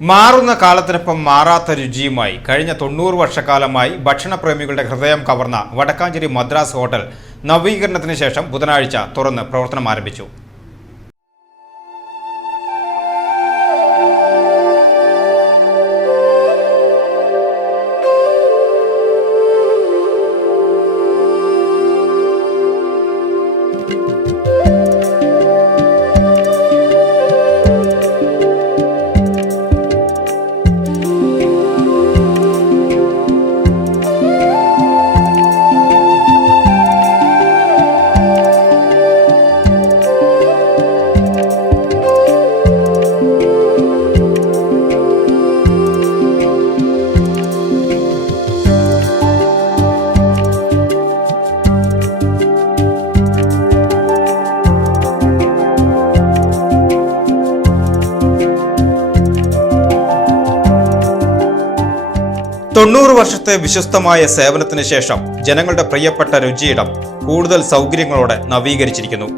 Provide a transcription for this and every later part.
മാറുന്ന കാലത്തിനൊപ്പം മാറാത്ത രുചിയുമായി കഴിഞ്ഞ 90 വർഷക്കാലമായി ഭക്ഷണപ്രേമികളുടെ ഹൃദയം കവർന്ന വടക്കാഞ്ചേരി മദ്രാസ് ഹോട്ടൽ നവീകരണത്തിന് ശേഷം ബുധനാഴ്ച തുറന്ന് പ്രവർത്തനം ആരംഭിച്ചു. തൊണ്ണൂറ് വർഷത്തെ വിശ്വസ്തമായ സേവനത്തിന് ശേഷം ജനങ്ങളുടെ പ്രിയപ്പെട്ട രുചിയിടം കൂടുതൽ സൗകര്യങ്ങളോടെ നവീകരിച്ചിരിക്കുന്നു.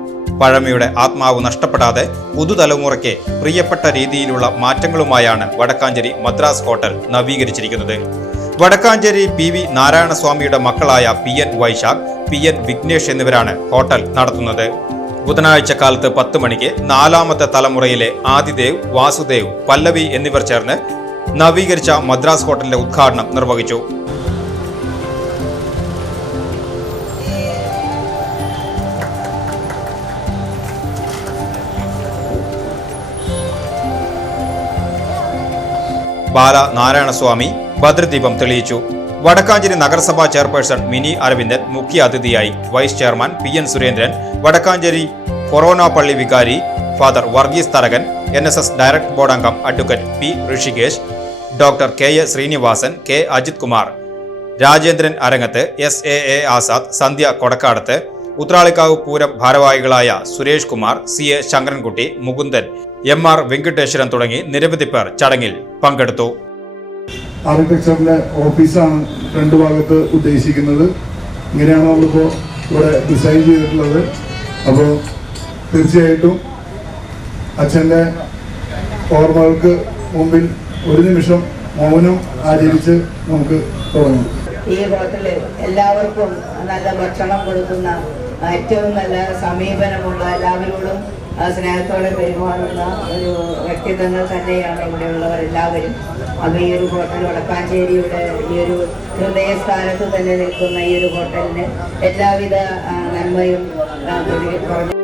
പഴമയുടെ ആത്മാവ് നഷ്ടപ്പെടാതെ പുതുതലമുറയ്ക്ക് പ്രിയപ്പെട്ട രീതിയിലുള്ള മാറ്റങ്ങളുമായാണ് വടക്കാഞ്ചേരി മദ്രാസ് ഹോട്ടൽ നവീകരിച്ചിരിക്കുന്നത്. വടക്കാഞ്ചേരി PV നാരായണസ്വാമിയുടെ മക്കളായ PN വൈശാഖ്, PN വിഘ്നേഷ് എന്നിവരാണ് ഹോട്ടൽ നടത്തുന്നത്. ബുധനാഴ്ച കാലത്ത് 10 മണിക്ക് 4ാമത്തെ തലമുറയിലെ ആദിദേവ്, വാസുദേവ്, പല്ലവി എന്നിവർ ചേർന്ന് നവീകരിച്ച മദ്രാസ് ഹോട്ടലിന്റെ ഉദ്ഘാടനം നിർവഹിച്ചു. ബാല നാരായണസ്വാമി ഭദ്രദീപം തെളിയിച്ചു. വടക്കാഞ്ചേരി നഗരസഭാ ചെയർപേഴ്സൺ മിനി അരവിന്ദൻ മുഖ്യ അതിഥിയായി. Vice chairman PN Surendran, Vadakkanchery Corona പള്ളി വികാരി father Varghese Tharakan, NSS director board അംഗം advocate P Rishikesh, doctor KA Srinivasan, K Ajith Kumar, Rajendran Arangath, SAA Azad, Sandhya Kodakkadath, Uthralikkavu Pooram ഭാരവാഹികളായ സുരേഷ് കുമാർ, CA ശങ്കരൻകുട്ടി, മുകുന്ദൻ, MR വെങ്കടേശ്വരൻ തുടങ്ങി നിരവധി പേർ ചടങ്ങിൽ പങ്കെടുത്തു. ആർക്കിടെക്ചറിന്റെ ഓഫീസാണ് രണ്ട് ഭാഗത്ത് ഉദ്ദേശിക്കുന്നത്. ഇങ്ങനെയാണ് നമ്മളിപ്പോൾ ഇവിടെ ഡിസൈൻ ചെയ്തിട്ടുള്ളത്. അപ്പോൾ തീർച്ചയായിട്ടും അച്ഛൻ്റെ ഓർമ്മകൾക്ക് മുമ്പിൽ ഒരു നിമിഷം മൗനം ആചരിച്ച് നമുക്ക് തുടങ്ങാം. ഈ ഹോട്ടലിൽ എല്ലാവർക്കും നല്ല ഭക്ഷണം കൊടുക്കുന്ന, ഏറ്റവും നല്ല സമീപനമുള്ള, എല്ലാവരോടും സ്നേഹത്തോടെ പെരുമാറുന്ന ഒരു വ്യക്തിത്വങ്ങൾ തന്നെയാണ് ഇവിടെയുള്ളവർ എല്ലാവരും. അത് ഈ ഒരു ഹോട്ടൽ വടക്കാഞ്ചേരിയുടെ ഈ ഒരു ഹൃദയസ്ഥാനത്ത് തന്നെ നിൽക്കുന്ന ഈ ഒരു ഹോട്ടലിന് എല്ലാവിധ നന്മയും പറഞ്ഞു.